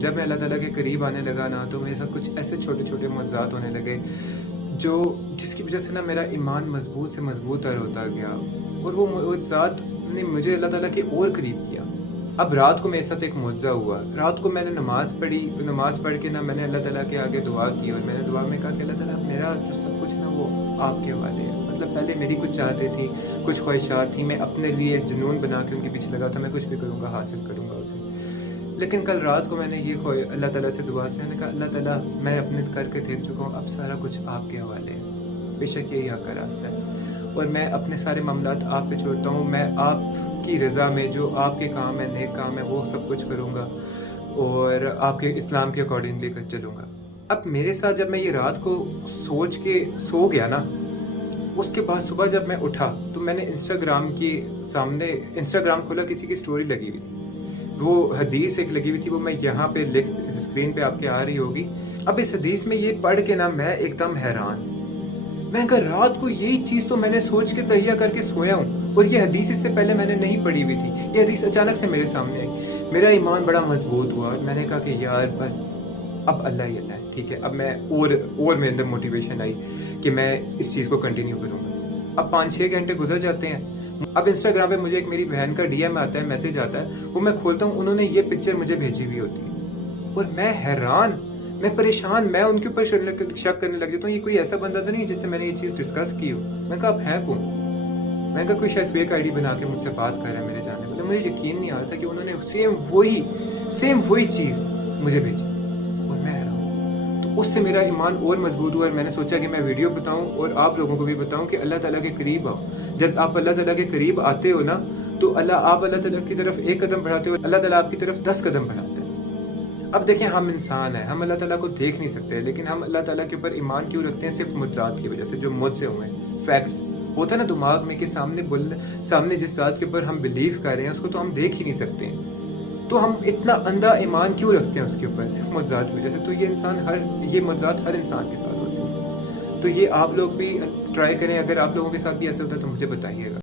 جب میں اللہ تعالیٰ کے قریب آنے لگا نا تو میرے ساتھ کچھ ایسے چھوٹے چھوٹے معجزات ہونے لگے جس کی وجہ سے نا میرا ایمان مضبوط سے مضبوط تر ہوتا گیا، اور وہ معجزات نے مجھے اللہ تعالیٰ کے اور قریب کیا۔ اب رات کو میرے ساتھ ایک معجزہ ہوا۔ رات کو میں نے نماز پڑھی، نماز پڑھ کے نا میں نے اللہ تعالیٰ کے آگے دعا کی، اور میں نے دعا میں کہا کہ اللہ تعالیٰ میرا جو سب کچھ نا وہ آپ کے حوالے ہے۔ مطلب پہلے میری کچھ چاہتے تھی، کچھ خواہشات تھیں، میں اپنے لیے جنون بنا کے ان کے پیچھے لگا تھا، میں کچھ بھی کروں گا، حاصل کروں گا اسے۔ لیکن کل رات کو میں نے یہ اللہ تعالیٰ سے دعا کی، میں نے کہا اللہ تعالیٰ میں اپنے کر کے دیکھ چکا ہوں، اب سارا کچھ آپ کے حوالے ہے، بے شک یہی حق کا راستہ ہے، اور میں اپنے سارے معاملات آپ پہ چھوڑتا ہوں۔ میں آپ کی رضا میں جو آپ کے کام ہے، نیک کام ہے، وہ سب کچھ کروں گا، اور آپ کے اسلام کے اکارڈنگلی چلوں گا۔ اب میرے ساتھ جب میں یہ رات کو سوچ کے سو گیا نا، اس کے بعد صبح جب میں اٹھا تو میں نے انسٹاگرام کھولا، کسی کی سٹوری لگی ہوئی تھی، وہ حدیث ایک لگی ہوئی تھی، وہ میں یہاں پہ اسکرین پہ آپ کے آ رہی ہوگی۔ اب اس حدیث میں یہ پڑھ کے نا میں ایک دم حیران، میں کہا رات کو یہی چیز تو میں نے سوچ کے تہیہ کر کے سویا ہوں، اور یہ حدیث اس سے پہلے میں نے نہیں پڑھی ہوئی تھی، یہ حدیث اچانک سے میرے سامنے آئی۔ میرا ایمان بڑا مضبوط ہوا، اور میں نے کہا کہ یار بس اب اللہ ہی اللہ ہے، ٹھیک ہے۔ اب میں اور میرے اندر موٹیویشن آئی کہ میں اس چیز کو کنٹینیو کروں گا۔ اب 5-6 گھنٹے گزر جاتے ہیں۔ اب انسٹاگرام پہ مجھے ایک میری بہن کا ڈی ایم آتا ہے، میسج آتا ہے، وہ میں کھولتا ہوں، انہوں نے یہ پکچر مجھے بھیجی ہوئی ہوتی ہے، اور میں حیران، میں پریشان، میں ان کے اوپر شک کرنے لگ جاتا ہوں، یہ کوئی ایسا بندہ تو نہیں جس سے میں نے یہ چیز ڈسکس کی ہو۔ میں کہا اب ہے کون؟ میں کہا کوئی شاید فیک آئی ڈی بنا کے مجھ سے بات کر رہا ہے میرے جانے والے۔ مجھے یقین نہیں آ رہا تھا کہ انہوں نے سیم وہی چیز مجھے بھیجی، اور میں حیران۔ تو اس سے میرا ایمان اور مضبوط ہوا، اور میں نے سوچا کہ میں ویڈیو بتاؤں اور آپ لوگوں کو بھی بتاؤں کہ اللہ تعالیٰ کے قریب آؤ۔ جب آپ اللہ تعالیٰ کے قریب آتے ہو نا تو آپ اللہ تعالیٰ کی طرف 1 قدم بڑھاتے ہو، اللہ تعالیٰ آپ کی طرف 10 قدم بڑھاتے ہیں۔ اب دیکھیں، ہم انسان ہیں، ہم اللہ تعالیٰ کو دیکھ نہیں سکتے، لیکن ہم اللہ تعالیٰ کے اوپر ایمان کیوں رکھتے ہیں؟ صرف معجزات کی وجہ سے، جو مجھ سے ہوئے ہیں، فیکٹس ہوتا ہے نا دماغ میں، کہ سامنے جس ذات کے اوپر ہم بلیو کر رہے ہیں اس کو تو ہم دیکھ ہی نہیں سکتے ہیں، تو ہم اتنا اندھا ایمان کیوں رکھتے ہیں اس کے اوپر؟ صرف معجزات کی وجہ سے۔ تو یہ معجزات ہر انسان کے ساتھ ہوتی ہیں، تو یہ آپ لوگ بھی ٹرائی کریں۔ اگر آپ لوگوں کے ساتھ بھی ایسا ہوتا ہے تو مجھے بتائیے گا۔